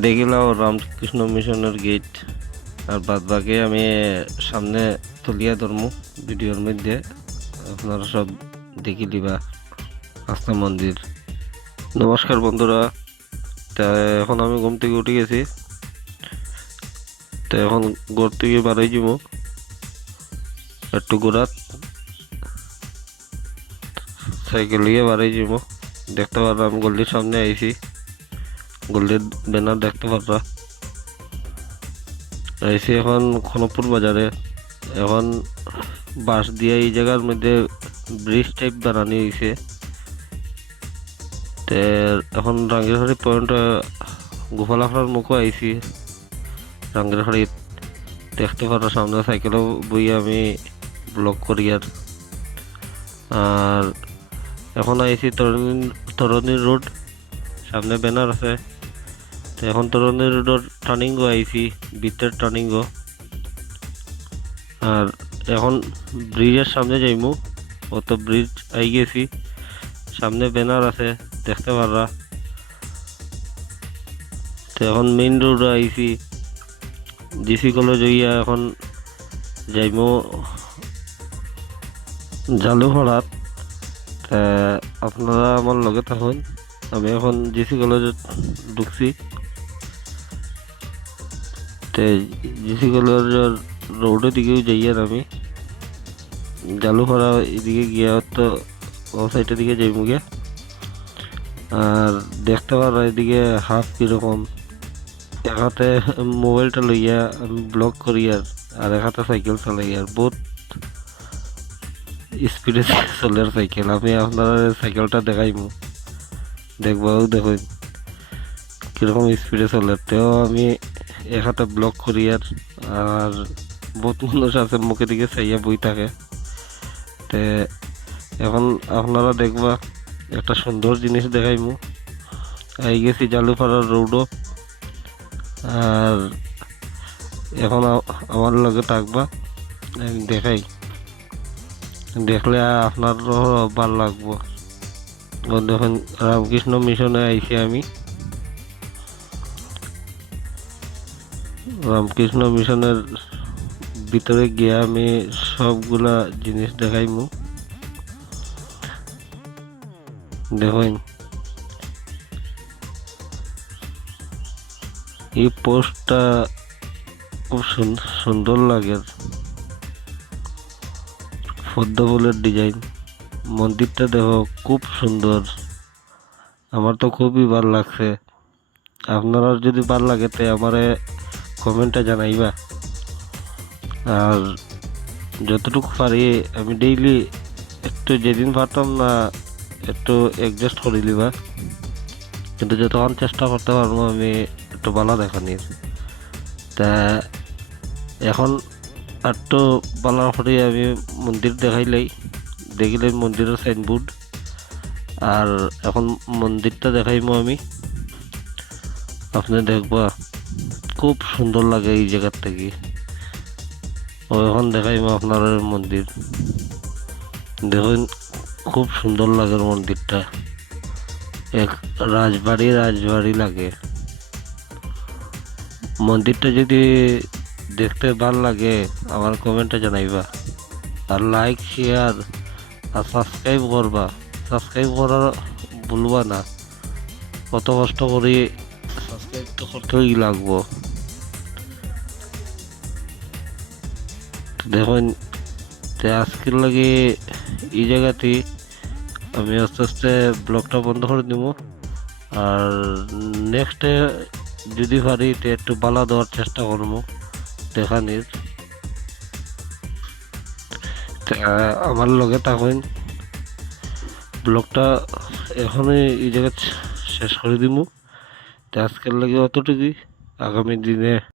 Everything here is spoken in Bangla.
দেখিলাম রামকৃষ্ণ মিশনের গেট, আর বাদ বাকি আমি সামনে তুলিয়া ধরমু ভিডিওর মধ্যে। আপনারা সব দেখি লিবা আস্থা মন্দির। নমস্কার বন্ধুরা। তা এখন আমি ঘুম থেকে উঠে গেছি, তো এখন ঘর থেকে বাড়াই যাব একটু ঘোরাত, সাইকেল নিয়ে বাড়াই যাব। দেখতে পারলাম আমি গল্লির সামনে আইছি, গল্লির ব্যানার দেখতে পাররা আইছি এখন খনপুর বাজারে। এখন বাঁশ দিয়ে এই জায়গার মধ্যে ব্রিজ টাইপ বানানি হয়েছে। তে এখন রাঙ্গিরহাড়ি পয়েন্ট গোপালাখার মুখও আইছি। রাঙ্গিরহাড়ি দেখতে পারো সামনে সাইকেলও বই আমি ব্লক করি। আর এখন আইছি তরণী রোড, সামনে ব্যানার আছে। তো এখন তরণী রোডের টার্নিংও আইছি, ভিতরের টার্নিংও। আর এখন ব্রিজের সামনে যাইমু, অত ব্রিজ আই গেছি, সামনে ব্যানার আছে দেখতে পাররা। তো এখন মেইন রোড আইছি, জিসি কলেজ হইয়া এখন যাইমু জালুহড়াত। আপনারা আমার লগে থাকুন। আমি এখন জিসি কলেজে ঢুকছি। তো জিসি কলেজের রোডের দিকেও যাই, আর আমি জালুহড়া এদিকে গিয়া তো ও সাইডের দিকে যাইমু গিয়া। আর দেখতে পারো এদিকে হাফ কিরকম, এক হাতে মোবাইলটা লইয়া আমি ব্লগ করি, আর এক হাতে সাইকেল চালাই। আর বহুত স্পিডে চলে সাইকেল। আমি আপনার সাইকেলটা দেখাইমু, দেখবাও দেখুন কিরকম স্পিডে চলে। তেও আমি এক হাতে ব্লগ করি। আর বহুত মানুষ আছে মুখের দিকে চাইয়া বই থাকে। তে এখন আপনারা দেখবা একটা সুন্দর জিনিস দেখাইমু। আই গেছি জালুপাড়ার রোডও। আর এখন আমার লগে থাকবা, আমি দেখাই, দেখলে আপনারও ভালো লাগবো। দেখুন রামকৃষ্ণ মিশনে আইছি আমি। রামকৃষ্ণ মিশনের ভিতরে গিয়ে আমি সবগুলা জিনিস দেখাইমু। দেখুন এই পোস্টটা খুব সুন্দর লাগে, পদ্ম ফুলের ডিজাইন। মন্দিরটা দেখো খুব সুন্দর, আমার তো খুবই ভালো লাগছে। আপনারা যদি ভালো লাগে তো আমারে কমেন্টে জানাইবা। আর যতটুকু পারি আমি ডেইলি একটু, যেদিন পারতাম না একটু অ্যাডজাস্ট করে নিবা, কিন্তু যতক্ষণ চেষ্টা করতে পারবো আমি একটু ভালো দেখানির। তা এখন একটু ভালো করে আমি মন্দির দেখাইলাই, দেখিলাই মন্দিরের সাইনবোর্ড। আর এখন মন্দিরটা দেখাইমো আমি, আপনি দেখবা খুব সুন্দর লাগে এই জায়গার থেকে। ও এখন দেখাইমো আপনার মন্দির, দেখুন খুব সুন্দর লাগে মন্দিরটা, এক রাজবাড়ি রাজবাড়ি লাগে। মন্দিরটা যদি দেখতে ভাল লাগে আমার কমেন্টে জানাইবা। আর লাইক শেয়ার আর সাবস্ক্রাইব করবা, সাবস্ক্রাইব করার ভুলবা না। কত কষ্ট করি সাবস্ক্রাইব তো করতেই লাগবো। দেখুন আজকের লাগে এই জায়গাতে আমি আস্তে আস্তে ব্লগটা বন্ধ করে দিব। আর নেক্সটে যদি পারি তো একটু ভালো দেওয়ার চেষ্টা করবো দেখানির। আমার লগে থাকুন, ব্লগটা এখনই এই জায়গায় শেষ করে দিব। আজকের লাগে অতটুকুই, আগামী দিনে